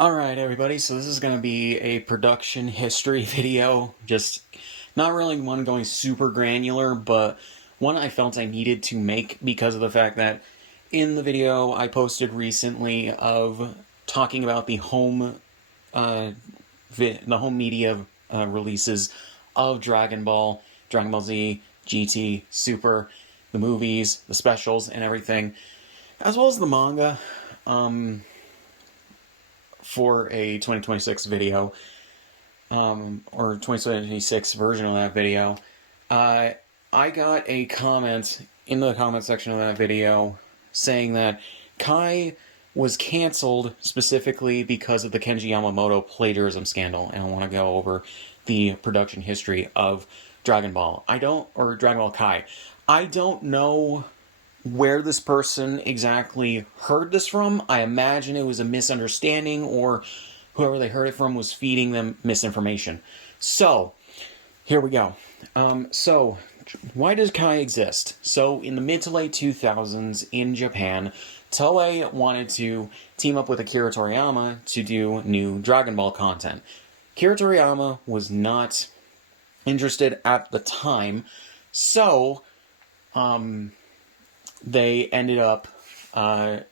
Alright everybody, so this is going to be a production history video, just not really one going super granular, but one I felt I needed to make because of the fact that in the video I posted recently of talking about the home media releases of Dragon Ball, Dragon Ball Z, GT, Super, the movies, the specials, and everything, as well as the manga, for a 2026 video, or 2026 version of that video. I got a comment in the comment section of that video saying that Kai was canceled specifically because of the Kenji Yamamoto plagiarism scandal, and I want to go over the production history of Dragon Ball. Dragon Ball Kai. I don't know where this person exactly heard this from. I imagine it was a misunderstanding, or whoever they heard it from was feeding them misinformation. So, here we go. So, why does Kai exist? So, in the mid to late 2000s in Japan, Toei wanted to team up with Akira Toriyama to do new Dragon Ball content. Akira Toriyama was not interested at the time, so, they ended up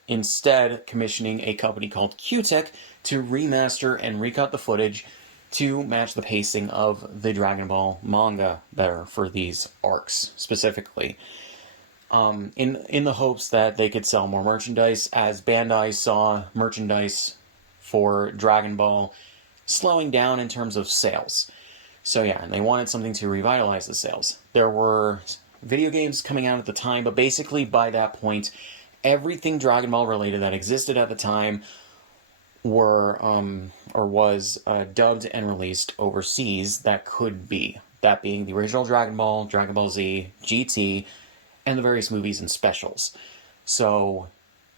instead commissioning a company called Q-Tech to remaster and recut the footage to match the pacing of the Dragon Ball manga better for these arcs specifically. In the hopes that they could sell more merchandise, as Bandai saw merchandise for Dragon Ball slowing down in terms of sales. So yeah, and they wanted something to revitalize the sales. There were video games coming out at the time, but basically by that point, everything Dragon Ball related that existed at the time was dubbed and released overseas. That could be that being the original Dragon Ball, Dragon Ball Z, GT, and the various movies and specials. So,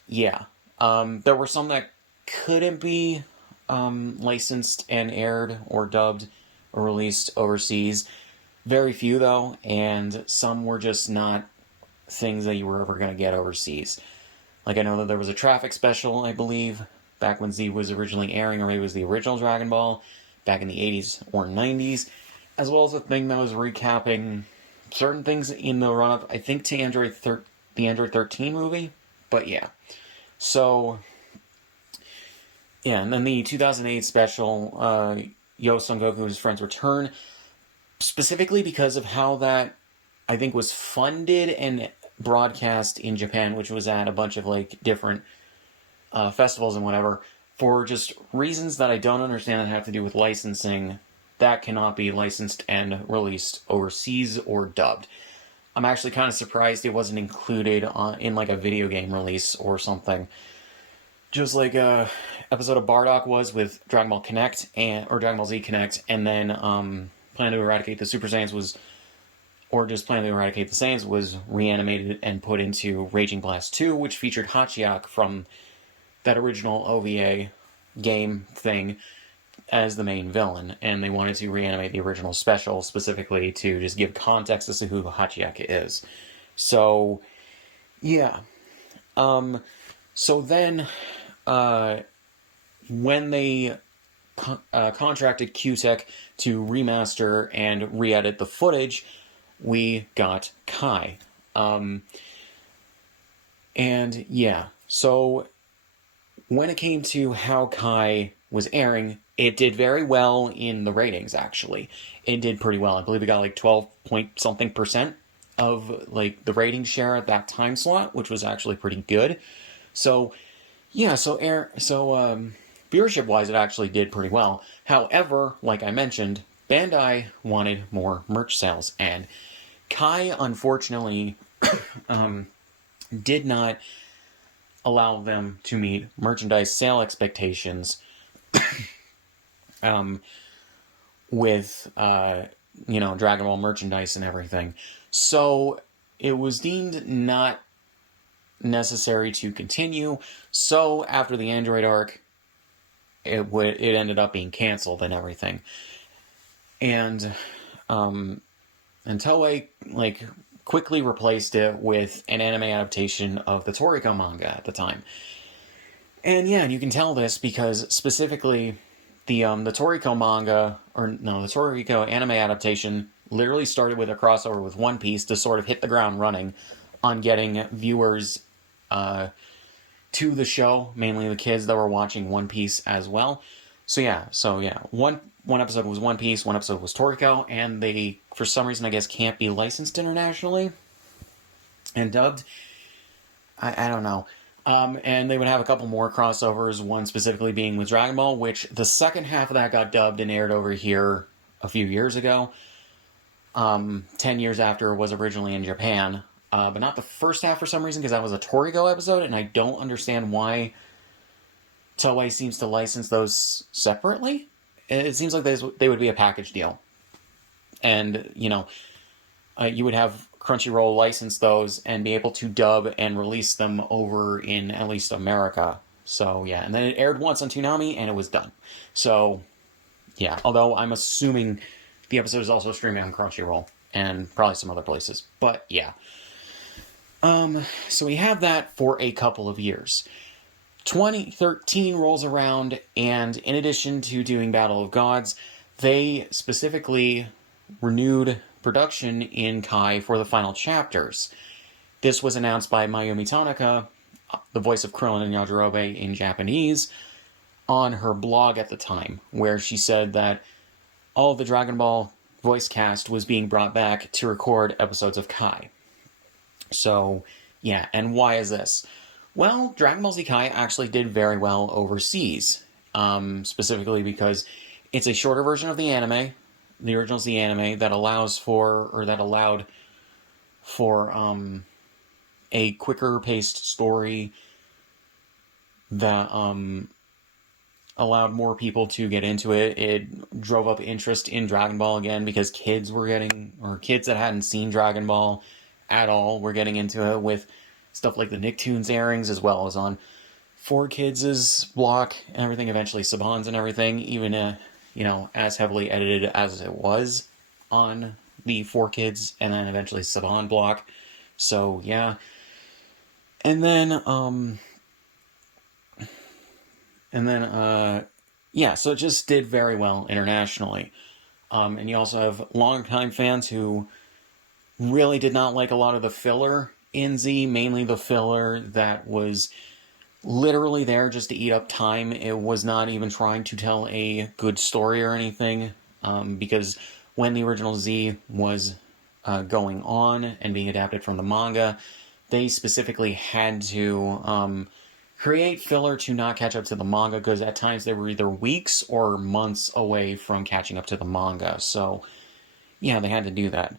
yeah, there were some that couldn't be licensed and aired or dubbed or released overseas. Very few, though, and some were just not things that you were ever going to get overseas. Like, I know that there was a Traffic special, I believe, back when Z was originally airing, or it was the original Dragon Ball, back in the 80s or 90s, as well as a thing that was recapping certain things in the run-up, I think, to the Android 13 movie, but yeah. So, yeah, and then the 2008 special, Yo Son Goku and His Friends Return, specifically because of how that, I think, was funded and broadcast in Japan, which was at a bunch of, like, different festivals and whatever, for just reasons that I don't understand that have to do with licensing, that cannot be licensed and released overseas or dubbed. I'm actually kind of surprised it wasn't included in, like, a video game release or something. Just like a episode of Bardock was with Dragon Ball Connect, or Dragon Ball Z Connect, and then, Plan to Eradicate the Super Saiyans was reanimated and put into Raging Blast 2, which featured Hachiyak from that original OVA game thing as the main villain, and they wanted to reanimate the original special specifically to just give context as to who Hachiyak is. So, yeah. So then, when they contracted Q-Tech to remaster and re-edit the footage, we got Kai. And yeah, so when it came to how Kai was airing, it did very well in the ratings, actually. It did pretty well. I believe it got like 12-point-something% of like the rating share at that time slot, which was actually pretty good. So, yeah, viewership-wise, it actually did pretty well. However, like I mentioned, Bandai wanted more merch sales, and Kai, unfortunately, did not allow them to meet merchandise sale expectations with, Dragon Ball merchandise and everything. So, it was deemed not necessary to continue, so after the Android arc, it ended up being canceled and everything. And Toei, like, quickly replaced it with an anime adaptation of the Toriko manga at the time. And yeah, and you can tell this because specifically the Toriko manga, or no, the Toriko anime adaptation literally started with a crossover with One Piece to sort of hit the ground running on getting viewers to the show, mainly the kids that were watching One Piece as well. So yeah, one episode was One Piece, one episode was Toriko, and they, for some reason, I guess, can't be licensed internationally and dubbed. I don't know. And they would have a couple more crossovers, one specifically being with Dragon Ball, which the second half of that got dubbed and aired over here a few years ago. 10 years after it was originally in Japan. But not the first half for some reason, because that was a Torigo episode, and I don't understand why Toei seems to license those separately. It seems like they would be a package deal. And, you would have Crunchyroll license those and be able to dub and release them over in at least America. So, yeah. And then it aired once on Toonami, and it was done. So, yeah. Although I'm assuming the episode is also streaming on Crunchyroll and probably some other places. But, yeah. So we have that for a couple of years. 2013 rolls around, and in addition to doing Battle of Gods, they specifically renewed production in Kai for the final chapters. This was announced by Mayumi Tanaka, the voice of Krillin and Yajirobe in Japanese, on her blog at the time, where she said that all of the Dragon Ball voice cast was being brought back to record episodes of Kai. So, yeah, and why is this? Well, Dragon Ball Z Kai actually did very well overseas, specifically because it's a shorter version of the anime, the original Z anime, that allowed for a quicker paced story that allowed more people to get into it. It drove up interest in Dragon Ball again because kids that hadn't seen Dragon Ball at all were getting into it with stuff like the Nicktoons airings, as well as on 4Kids' block and everything, eventually Saban's and everything, even as heavily edited as it was on the 4Kids and then eventually Saban block. So yeah. And then so it just did very well internationally. And you also have longtime fans who really did not like a lot of the filler in Z, mainly the filler that was literally there just to eat up time. It was not even trying to tell a good story or anything, because when the original Z was going on and being adapted from the manga, they specifically had to create filler to not catch up to the manga, because at times they were either weeks or months away from catching up to the manga. So, yeah, they had to do that.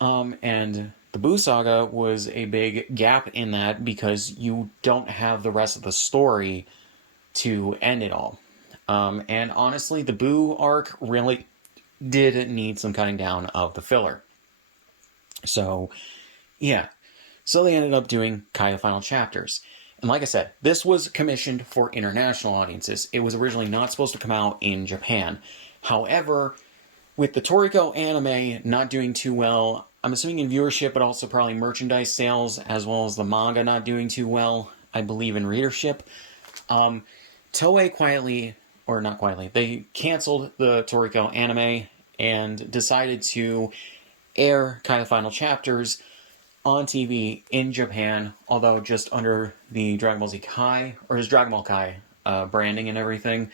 And the Buu Saga was a big gap in that because you don't have the rest of the story to end it all. And honestly, the Buu arc really did need some cutting down of the filler. So, yeah. So they ended up doing Kai the Final Chapters. And like I said, this was commissioned for international audiences. It was originally not supposed to come out in Japan. However, with the Toriko anime not doing too well, I'm assuming in viewership, but also probably merchandise sales, as well as the manga not doing too well, I believe in readership, Toei they canceled the Toriko anime and decided to air Kai the Final Chapters on TV in Japan, although just under the Dragon Ball Z Kai, or his Dragon Ball Kai branding and everything,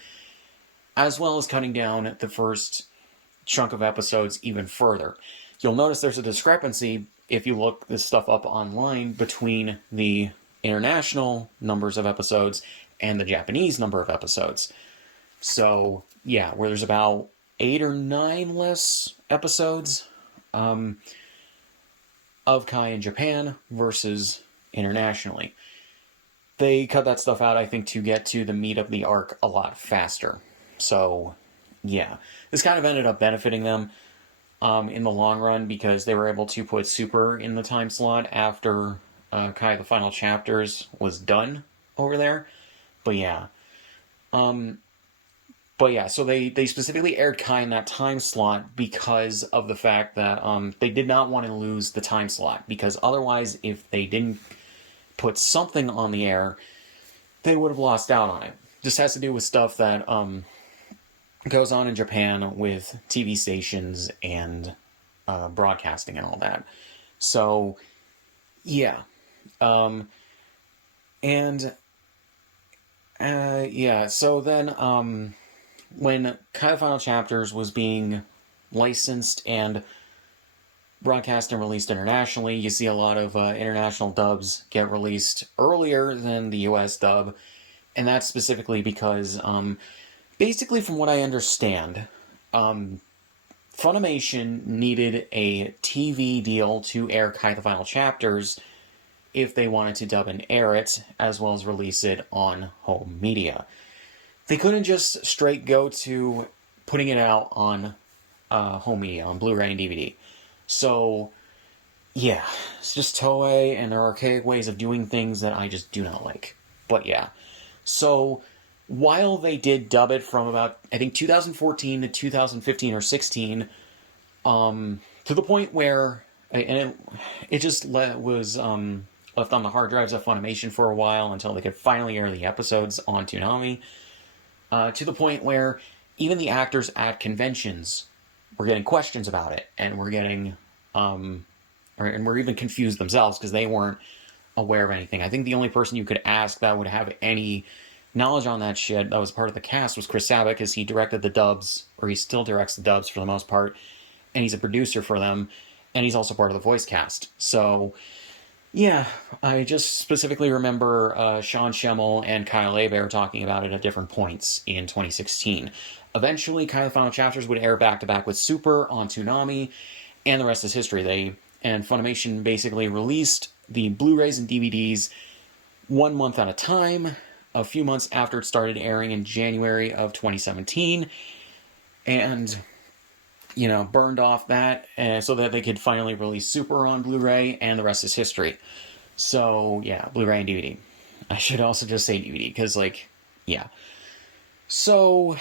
as well as cutting down the first chunk of episodes even further. You'll notice there's a discrepancy if you look this stuff up online between the international numbers of episodes and the Japanese number of episodes. So, yeah, where there's about 8 or 9 less episodes of Kai in Japan versus internationally. They cut that stuff out, I think, to get to the meat of the arc a lot faster. So, yeah. This kind of ended up benefiting them in the long run because they were able to put Super in the time slot after Kai the Final Chapters was done over there. But yeah. So they specifically aired Kai in that time slot because of the fact that they did not want to lose the time slot. Because otherwise, if they didn't put something on the air, they would have lost out on it. This has to do with stuff that goes on in Japan with TV stations and broadcasting and all that. So, yeah. And, yeah, so then, when Kai the Final Chapters was being licensed and broadcast and released internationally, you see a lot of international dubs get released earlier than the US dub, and that's specifically because, basically from what I understand, Funimation needed a TV deal to air Kai the Final Chapters if they wanted to dub and air it, as well as release it on home media. They couldn't just straight go to putting it out on home media, on Blu-ray and DVD. So, yeah, it's just Toei and their archaic ways of doing things that I just do not like. But yeah, so while they did dub it from about, I think, 2014 to 2015 or 16, to the point where, and it just was left on the hard drives of Funimation for a while until they could finally air the episodes on Toonami, to the point where even the actors at conventions were getting questions about it, and were getting, and were even confused themselves because they weren't aware of anything. I think the only person you could ask that would have any knowledge on that shit that was part of the cast was Chris Sabat, because he directed the dubs, or he still directs the dubs for the most part, and he's a producer for them, and he's also part of the voice cast. So, yeah, I just specifically remember Sean Schemmel and Kyle Aber talking about it at different points in 2016. Eventually, Kai the Final Chapters would air back-to-back with Super on Toonami, and the rest is history. And Funimation basically released the Blu-rays and DVDs 1 month at a time, a few months after it started airing in January of 2017, and, you know, burned off that so that they could finally release Super on Blu-ray, and the rest is history. So, yeah, Blu-ray and DVD. I should also just say DVD, because, like, yeah. So,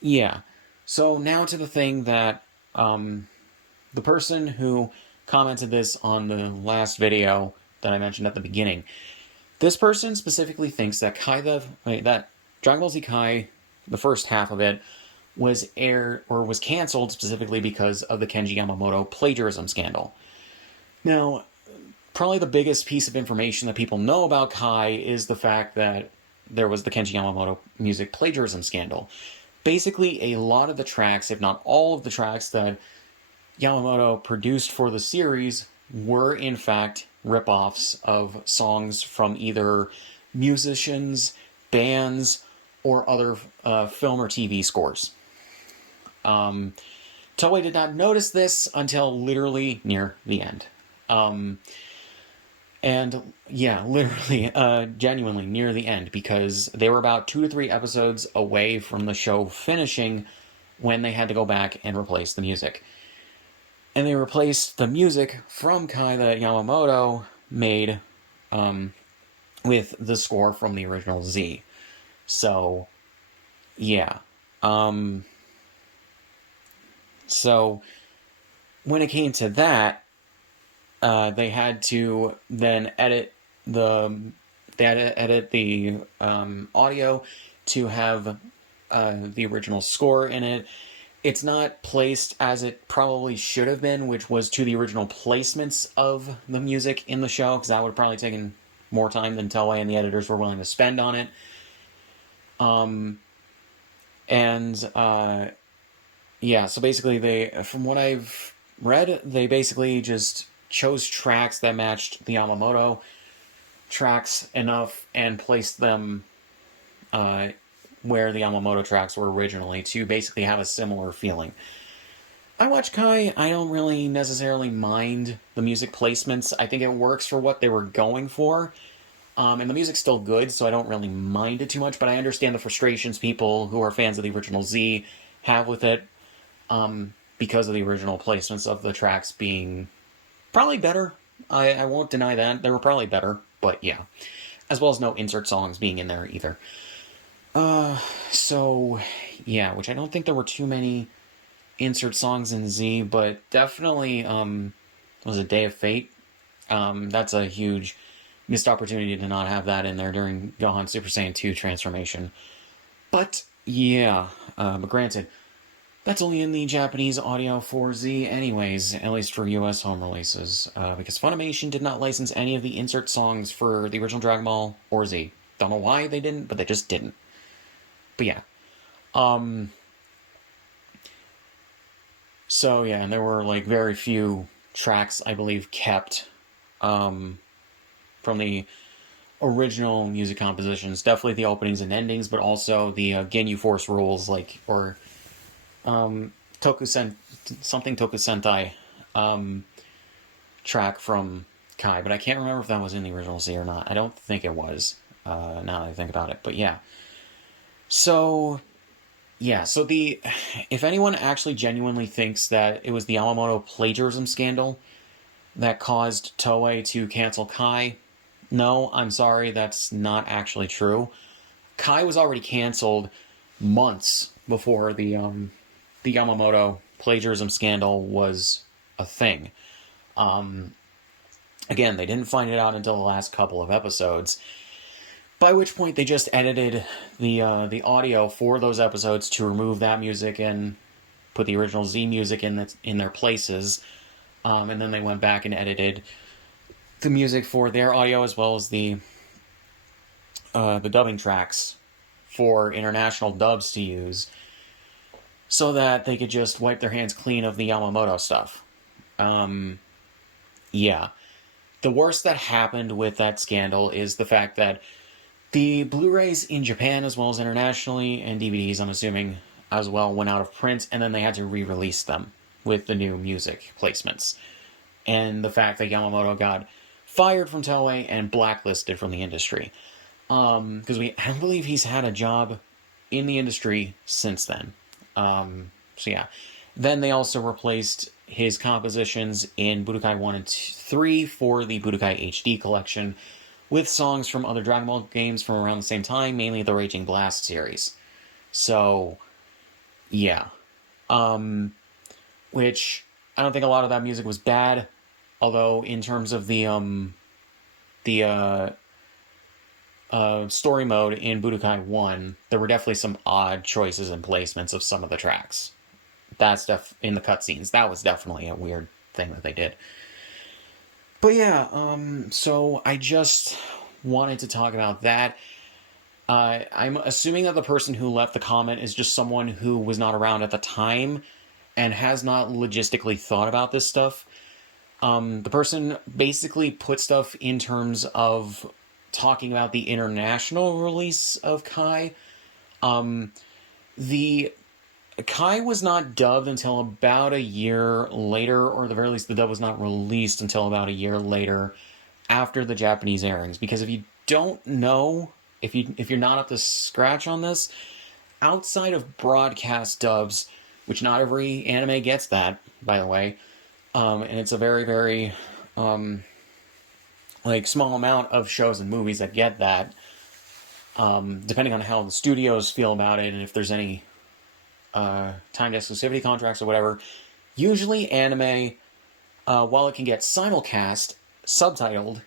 yeah. So, now to the thing that, the person who commented this on the last video that I mentioned at the beginning, this person specifically thinks that that Dragon Ball Z Kai, the first half of it, was aired or was canceled specifically because of the Kenji Yamamoto plagiarism scandal. Now, probably the biggest piece of information that people know about Kai is the fact that there was the Kenji Yamamoto music plagiarism scandal. Basically, a lot of the tracks, if not all of the tracks that Yamamoto produced for the series were, in fact, rip-offs of songs from either musicians, bands, or other film or TV scores. Toei did not notice this until literally near the end. And, yeah, literally, genuinely near the end, because they were about 2 to 3 episodes away from the show finishing when they had to go back and replace the music. And they replaced the music from Kai that Yamamoto made with the score from the original Z. So, yeah. So, when it came to that, they had to then edit the audio to have the original score in it. It's not placed as it probably should have been, which was to the original placements of the music in the show, because that would have probably taken more time than Toei and the editors were willing to spend on it. Yeah, so basically from what I've read, they basically just chose tracks that matched the Yamamoto tracks enough and placed them where the Yamamoto tracks were originally to basically have a similar feeling. I watch Kai, I don't really necessarily mind the music placements. I think it works for what they were going for. And the music's still good, so I don't really mind it too much, but I understand the frustrations people who are fans of the original Z have with it, because of the original placements of the tracks being probably better. I won't deny that. They were probably better, but yeah. As well as no insert songs being in there either. So, yeah, which I don't think there were too many insert songs in Z, but definitely, was it Day of Fate? That's a huge missed opportunity to not have that in there during Gohan Super Saiyan 2 transformation. But, yeah, but granted, that's only in the Japanese audio for Z anyways, at least for US home releases, because Funimation did not license any of the insert songs for the original Dragon Ball or Z. Don't know why they didn't, but they just didn't. But yeah. So yeah, and there were like very few tracks, I believe, kept from the original music compositions. Definitely the openings and endings, but also the Ginyu Force rules, like, or something Toku Sentai track from Kai, but I can't remember if that was in the original Z or not. I don't think it was, now that I think about it. But yeah. So, yeah, so if anyone actually genuinely thinks that it was the Yamamoto plagiarism scandal that caused Toei to cancel Kai, no, I'm sorry, that's not actually true. Kai was already canceled months before the Yamamoto plagiarism scandal was a thing. Again, they didn't find it out until the last couple of episodes, by which point they just edited the audio for those episodes to remove that music and put the original Z music in their places, and then they went back and edited the music for their audio as well as the dubbing tracks for international dubs to use, so that they could just wipe their hands clean of the Yamamoto stuff. Yeah. The worst that happened with that scandal is the fact that the Blu-rays in Japan as well as internationally, and DVDs, I'm assuming, as well, went out of print, and then they had to re-release them with the new music placements. And the fact that Yamamoto got fired from Toei and blacklisted from the industry. Because I believe he's had a job in the industry since then. So yeah. Then they also replaced his compositions in Budokai 1 and 3 for the Budokai HD collection with songs from other Dragon Ball games from around the same time, mainly the Raging Blast series. So, yeah. Which, I don't think a lot of that music was bad, although in terms of the story mode in Budokai 1, there were definitely some odd choices and placements of some of the tracks. That's in the cutscenes. That was definitely a weird thing that they did. But yeah, so I just wanted to talk about that. I'm assuming that the person who left the comment is just someone who was not around at the time and has not logistically thought about this stuff. The person basically put stuff in terms of talking about the international release of Kai. The Kai was not dubbed until about a year later, or at the very least the dub was not released until about a year later after the Japanese airings. Because if you don't know, if you're not up to scratch on this, outside of broadcast dubs, which not every anime gets that, by the way, and it's a very, very small amount of shows and movies that get that, depending on how the studios feel about it and if there's any timed exclusivity contracts or whatever. Usually anime, while it can get simulcast, subtitled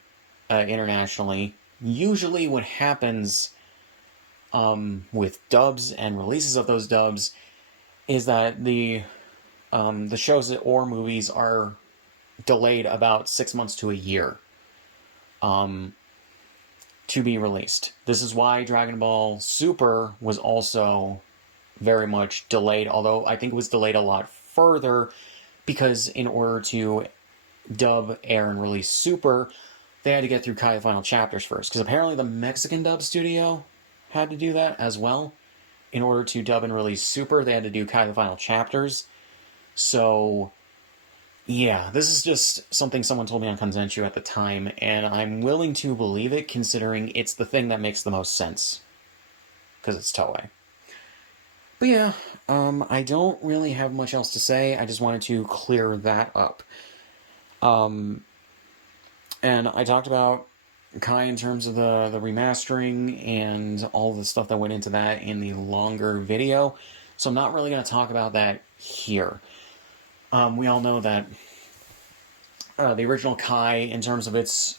internationally, usually what happens with dubs and releases of those dubs is that the shows or movies are delayed about 6 months to a year to be released. This is why Dragon Ball Super was also very much delayed, although I think it was delayed a lot further because in order to dub, air, and release Super, they had to get through Kai the Final Chapters first, because apparently the Mexican dub studio had to do that as well. In order to dub and release Super, they had to do Kai the Final Chapters. So, yeah, this is just something someone told me on Konsenshu at the time, and I'm willing to believe it, considering it's the thing that makes the most sense. Because it's Toei. But yeah, I don't really have much else to say. I just wanted to clear that up. And I talked about Kai in terms of the remastering and all the stuff that went into that in the longer video. So I'm not really going to talk about that here. We all know that the original Kai, in terms of its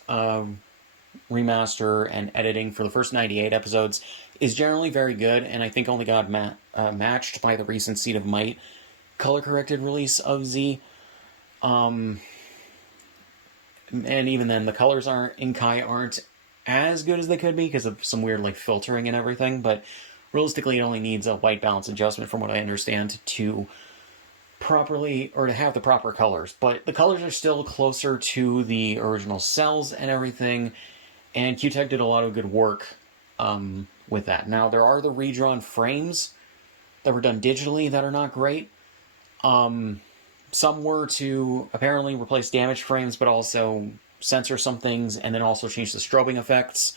remaster and editing for the first 98 episodes is generally very good, and I think only got matched by the recent Seed of Might color-corrected release of Z. And even then, the colors in Kai aren't as good as they could be because of some weird like filtering and everything, but realistically it only needs a white balance adjustment from what I understand to properly, or to have the proper colors. But the colors are still closer to the original cells and everything, and Q-Tech did a lot of good work with that. Now, there are the redrawn frames that were done digitally that are not great. Some were to apparently replace damaged frames, but also censor some things, and then also change the strobing effects.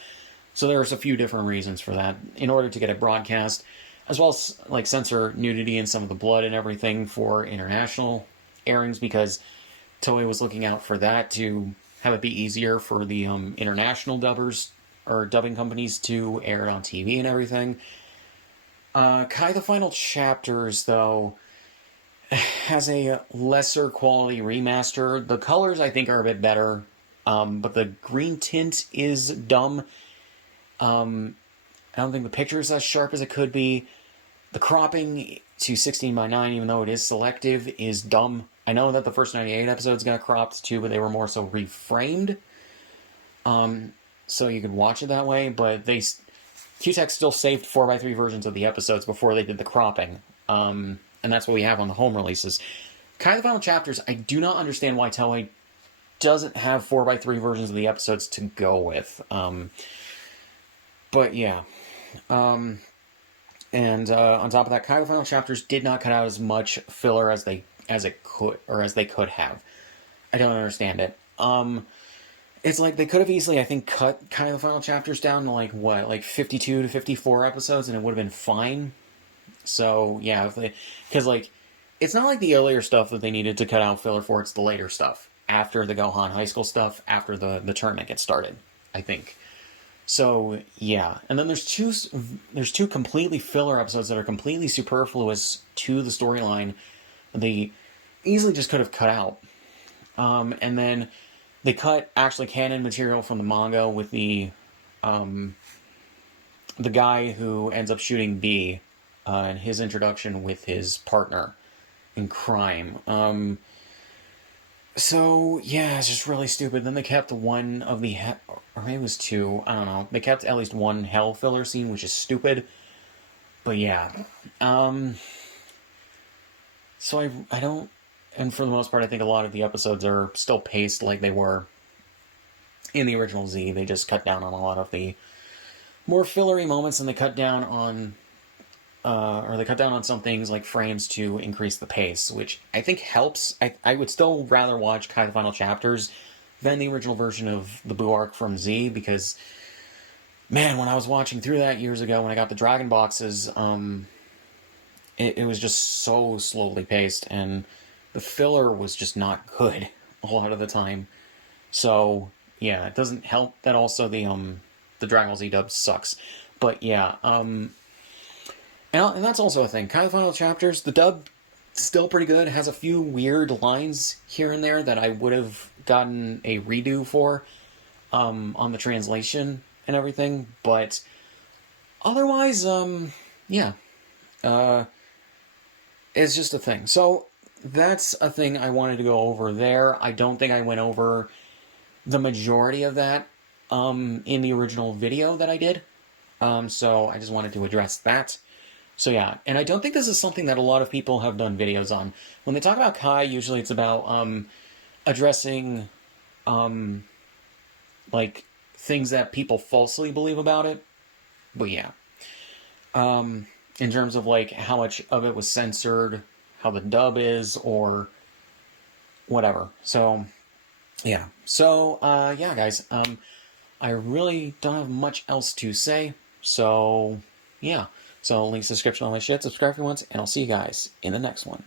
So there's a few different reasons for that, in order to get it broadcast, as well as like censor nudity and some of the blood and everything for international airings, because Toei was looking out for that to have it be easier for the international dubbers or dubbing companies to air it on TV and everything. Kai the Final Chapters, though, has a lesser quality remaster. The colors, I think, are a bit better, but the green tint is dumb. I don't think the picture is as sharp as it could be. The cropping to 16:9, even though it is selective, is dumb. I know that the first 98 episodes got cropped too, but they were more so reframed. So you could watch it that way, but Q-Tech still saved 4:3 versions of the episodes before they did the cropping. And that's what we have on the home releases. Kai the Final Chapters, I do not understand why Toei doesn't have 4:3 versions of the episodes to go with. But yeah. And on top of that, Kai the Final Chapters did not cut out as much filler as they could have. I don't understand it. It's like they could have easily, I think, cut Kai the Final Chapters down to like 52 to 54 episodes, and it would have been fine. So yeah, because like it's not like the earlier stuff that they needed to cut out filler for. It's the later stuff after the Gohan High School stuff, after the tournament gets started, I think. So yeah, and then there's two completely filler episodes that are completely superfluous to the storyline. They easily just could have cut out, and then they cut actually canon material from the manga with the guy who ends up shooting B, and his introduction with his partner in crime. So, yeah, it's just really stupid. Then they kept one of the... or maybe it was two. I don't know. They kept at least one hell filler scene, which is stupid. But, yeah. So, I don't... And for the most part, I think a lot of the episodes are still paced like they were in the original Z. They just cut down on a lot of the more fillery moments, and they cut down on... or they cut down on some things like frames to increase the pace, which I think helps. I would still rather watch Kai the Final Chapters than the original version of the Buu arc from Z, because, man, when I was watching through that years ago, when I got the Dragon boxes, it was just so slowly paced, and the filler was just not good a lot of the time. So, yeah, it doesn't help that also the Dragon Ball Z dub sucks. But, yeah, and that's also a thing. Kai the Final Chapters, the dub, still pretty good. Has a few weird lines here and there that I would have gotten a redo for on the translation and everything. But otherwise, yeah. It's just a thing. So that's a thing I wanted to go over there. I don't think I went over the majority of that in the original video that I did. So I just wanted to address that. So yeah, and I don't think this is something that a lot of people have done videos on. When they talk about Kai, usually it's about addressing like things that people falsely believe about it. But yeah, in terms of like how much of it was censored, how the dub is, or whatever. So yeah, yeah, guys, I really don't have much else to say. So yeah. So, links in the description on my shit, subscribe if you want, and I'll see you guys in the next one.